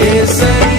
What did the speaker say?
ese